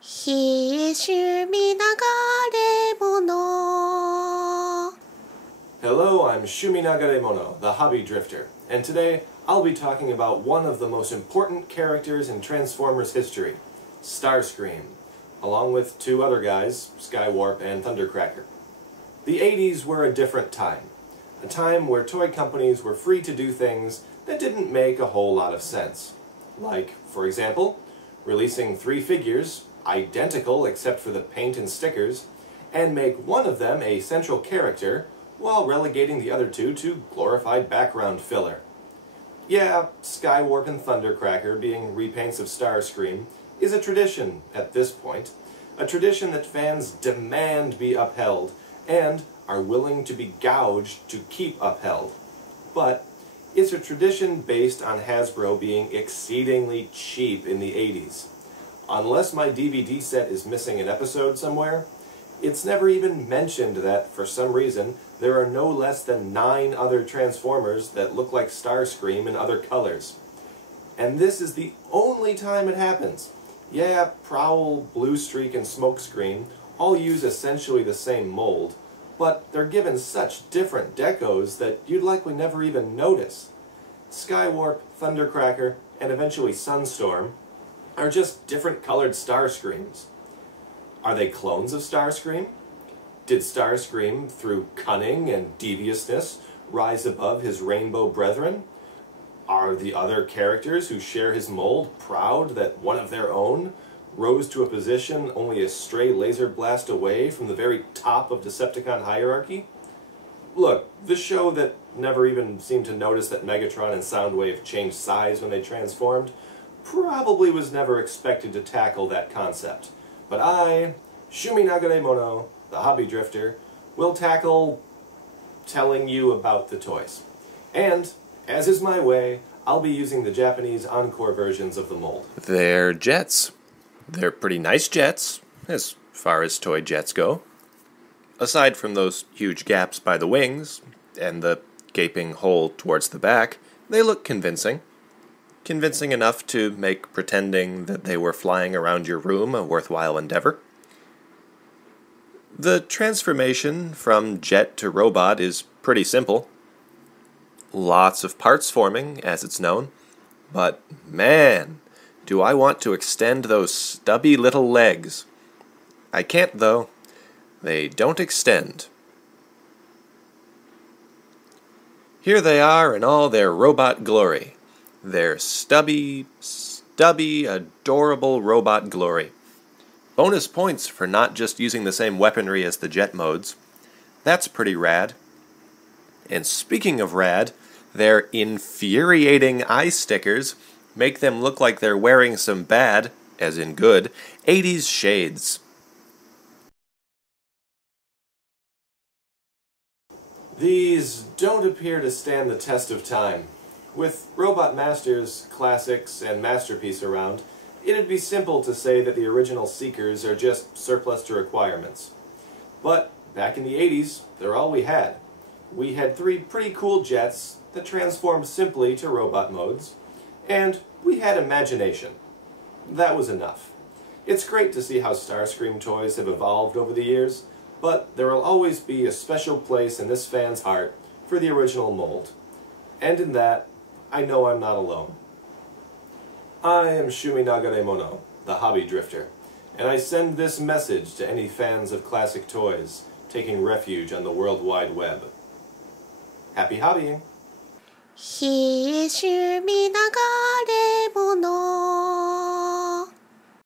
He is Shumi Nagaremono. Hello, I'm Shumi Nagaremono, the Hobby Drifter, and today I'll be talking about one of the most important characters in Transformers history, Starscream, along with two other guys, Skywarp and Thundercracker. The 80s were a different time, a time where toy companies were free to do things that didn't make a whole lot of sense. Like, for example, releasing 3 figures, identical except for the paint and stickers, and make one of them a central character, while relegating the other 2 to glorified background filler. Yeah, Skywarp and Thundercracker being repaints of Starscream is a tradition at this point, a tradition that fans demand be upheld, and are willing to be gouged to keep upheld. But it's a tradition based on Hasbro being exceedingly cheap in the 80s. Unless my DVD set is missing an episode somewhere, it's never even mentioned that, for some reason, there are no less than 9 other Transformers that look like Starscream in other colors. And this is the only time it happens. Yeah, Prowl, Bluestreak, and Smokescreen all use essentially the same mold, but they're given such different decos that you'd likely never even notice. Skywarp, Thundercracker, and eventually Sunstorm are just different colored Starscreams. Are they clones of Starscream? Did Starscream, through cunning and deviousness, rise above his rainbow brethren? Are the other characters who share his mold proud that one of their own rose to a position only a stray laser blast away from the very top of Decepticon hierarchy? Look, the show that never even seemed to notice that Megatron and Soundwave changed size when they transformed probably was never expected to tackle that concept. But I, Shumi Nagaremono, the Hobby Drifter, will tackle telling you about the toys. And, as is my way, I'll be using the Japanese Encore versions of the mold. They're jets. They're pretty nice jets, as far as toy jets go. Aside from those huge gaps by the wings, and the gaping hole towards the back, they look convincing. Convincing enough to make pretending that they were flying around your room a worthwhile endeavor. The transformation from jet to robot is pretty simple. Lots of parts forming, as it's known, but man, do I want to extend those stubby little legs. I can't, though. They don't extend. Here they are in all their robot glory. Their stubby, adorable robot glory. Bonus points for not just using the same weaponry as the jet modes. That's pretty rad. And speaking of rad, their infuriating eye stickers make them look like they're wearing some bad, as in good, 80s shades. These don't appear to stand the test of time. With Robot Masters, Classics, and Masterpiece around, it'd be simple to say that the original Seekers are just surplus to requirements. But back in the 80s, they're all we had. We had 3 pretty cool jets that transformed simply to robot modes, and we had imagination. That was enough. It's great to see how Starscream toys have evolved over the years, but there will always be a special place in this fan's heart for the original mold. And in that, I know I'm not alone. I am Shumi Nagaremono, the Hobby Drifter, and I send this message to any fans of classic toys taking refuge on the World Wide Web. Happy hobbying! He is Shumi Nagaremono.